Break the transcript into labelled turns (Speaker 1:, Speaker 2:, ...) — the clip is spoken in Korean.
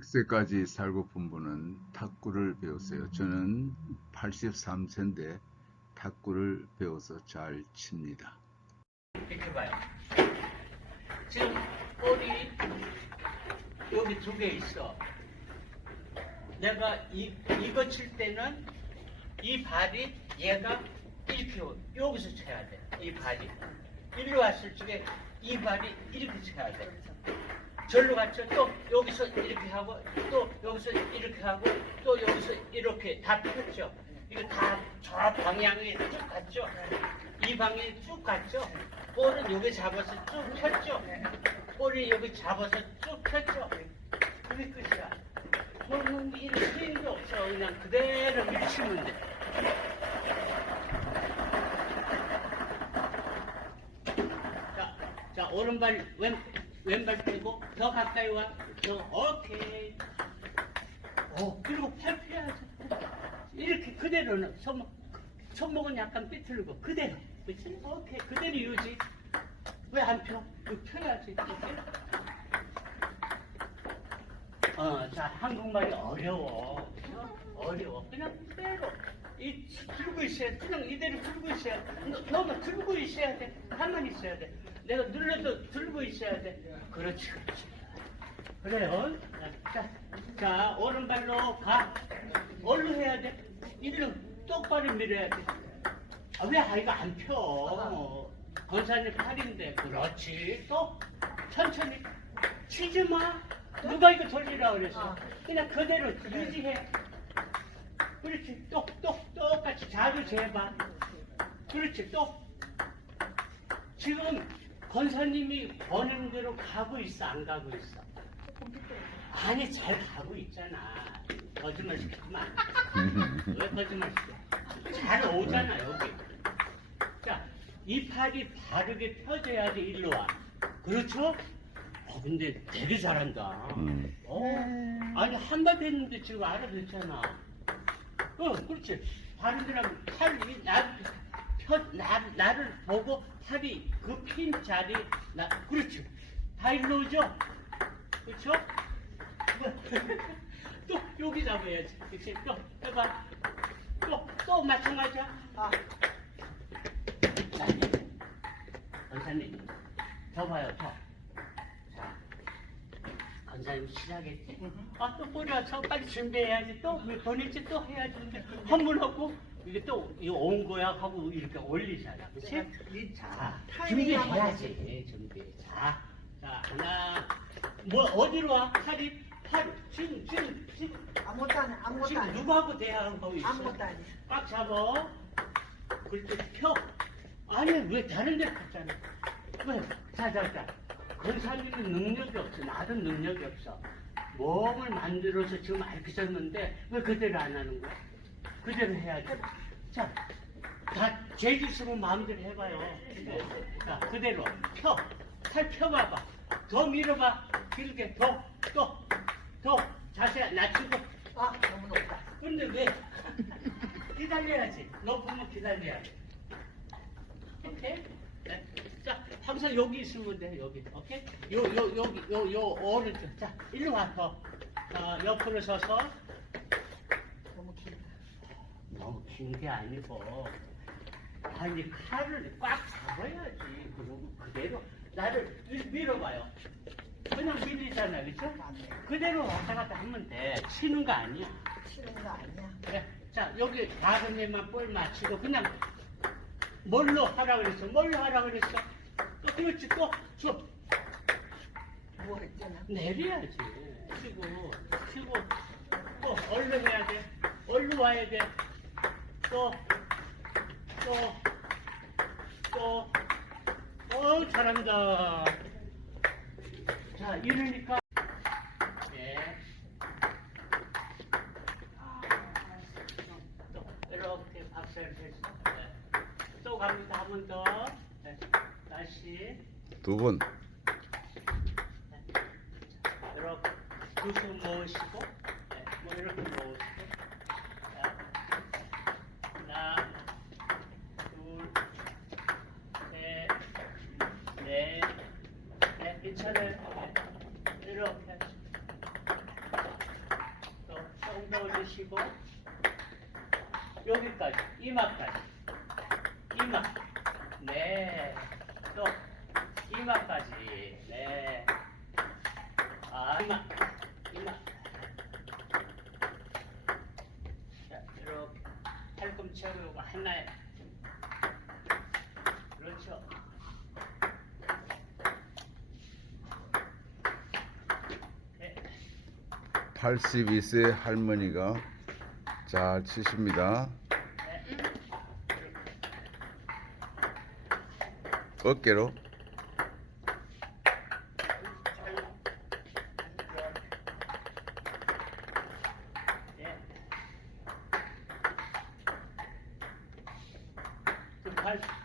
Speaker 1: 100세까지 살고픈 분은 탁구를 배우세요. 저는 83세인데 탁구를 배워서 잘 칩니다.
Speaker 2: 이렇게 봐요. 지금 볼이 여기 두 개 있어. 내가 이, 이거 칠 때는 이 발이 얘가 이렇게 오- 여기서 쳐야 돼. 이 발이. 일로 왔을 적에 이 발이 이렇게 쳐야 돼. 절로 갔죠. 또 여기서 이렇게 하고 또 여기서 이렇게 하고 또 여기서 이렇게 다 폈죠. 이거 다 저 방향에 쭉 갔죠. 이 방향에 쭉 갔죠. 볼은 여기 잡아서 쭉 폈죠. 볼이 여기 잡아서 쭉 폈죠. 그게 끝이야. 볼은 이 스윙도 없어. 그냥 그대로 밀치면 돼. 자, 자 오른발 왼 왼발 떼고 더 가까이 와. 더 오케이. 어 그리고 팔 펴야지. 이렇게 그대로는 손목 손목은 약간 삐뚤고 그대로. 그렇지? 오케이 그대로 유지. 왜 안 펴? 이거 펴야지. 이렇게. 어, 자 한국말이 어려워. 어? 어려워. 그냥 그대로. 이 들고 있어야 돼. 그냥 이대로 들고 있어야 돼. 너무 들고 있어야 돼. 가만히 있어야 돼. 내가 눌러도 들고 있어야 돼. 그렇지, 그렇지. 그래요. 자, 자, 오른발로 가. 얼른 해야 돼. 일로 똑바로 밀어야 돼. 아, 왜 아이가 안 펴? 권사님 팔인데. 그렇지. 또 천천히. 치지 마. 누가 이거 돌리라 그랬어? 그냥 그대로 유지해. 그렇지. 똑, 똑, 똑같이 자주 재봐. 그렇지. 똑. 지금 권사님이 보는 대로 가고 있어, 안 가고 있어? 아니, 잘 가고 있잖아. 거짓말 시키지 마. 왜 거짓말 시켜? 잘 오잖아, 여기. 자, 이 팔이 바르게 펴져야지 일로 와. 그렇죠? 어, 근데 되게 잘한다.
Speaker 1: 음.
Speaker 2: 어? 아니, 한마디 했는데 지금 알아듣잖아. 어, 그렇지. 다른 사람 팔이 나, 펴, 나, 나를 보고 팔이 그 핀 자리, 나, 그렇지. 다 일로 오죠? 그렇죠? 또 여기 잡아야지. 그렇지? 또 해봐. 또, 또 마찬가지야. 아. 자, 권사님, 더 봐요, 더. 자, 권사님 시작했지? 아, 또 뿌려서 빨리 준비해야지. 또 보낼지 또 해야지. 한문하고 이게 또 이거 온 거야 하고 이렇게 올리잖아. 그치? 자, 준비해야지. 준비. 자, 자, 하나. 뭐, 어디로 와? 팔이, 팔, 지금, 지금, 지금.
Speaker 3: 아무것도 안 해, 아무것도
Speaker 2: 지금
Speaker 3: 안 해.
Speaker 2: 누구하고 대화하고 있어?
Speaker 3: 아무것도 안 해.
Speaker 2: 꽉 잡아. 그렇게 펴. 아니, 왜 다른 데 폈잖아. 왜? 자, 자, 자. 권사님은 능력이 없어. 나도 능력이 없어. 몸을 만들어서 지금 알려줬는데 왜 그대로 안 하는 거야? 그대로 해야지. 자, 다 제주 있으면 마음대로 해봐요. 자, 그대로 펴. 팔 펴봐봐. 더 밀어봐. 길게. 더, 또, 더. 자세 낮추고.
Speaker 3: 아, 너무 높다.
Speaker 2: 근데 왜? 기다려야지. 높으면 기다려야지. 오케이? 항상 여기 있으면 돼, 여기. 오케이? 요, 요, 여기, 요, 요, 오른쪽. 자, 일로 와, 더. 어, 옆으로 서서.
Speaker 3: 너무 길다.
Speaker 2: 너무 긴 게 아니고. 아니, 칼을 꽉 잡아야지. 그리고 그대로. 나를 밀- 밀어봐요. 그냥 밀리잖아, 그죠? 그대로 왔다 갔다 하면 돼. 치는 거 아니야.
Speaker 3: 치는 거 아니야.
Speaker 2: 그래. 자, 여기 다른 데만 볼 맞추고 그냥 뭘로 하라 그랬어? 뭘로 하라 그랬어? 또 그렇지 또 줘.
Speaker 3: 뭐 했잖아.
Speaker 2: 내려야지. 치고 치고 또 얼른 해야 돼. 얼른 와야 돼. 또 또, 또, 어, 잘한다. 자, 이러니까, 네. 또, 이렇게 박수를 해서, 네. 또 갑니다. 한 번 더. 네. 다시.
Speaker 1: 두 분.
Speaker 2: 이렇게 두 손 모으시고, 네, 뭐 이렇게 모으시고, 자, 하나, 둘, 셋, 넷, 네. 네, 이렇게. 치고 여기까지 이마까지 이마 네또 이마까지. 네 아 이마. 이마. 자 이렇게 팔꿈치 하고 하나에. 그렇죠. 네.
Speaker 1: 82세 할머니가 잘 치십니다.
Speaker 2: 네.
Speaker 1: 어깨로 Aye.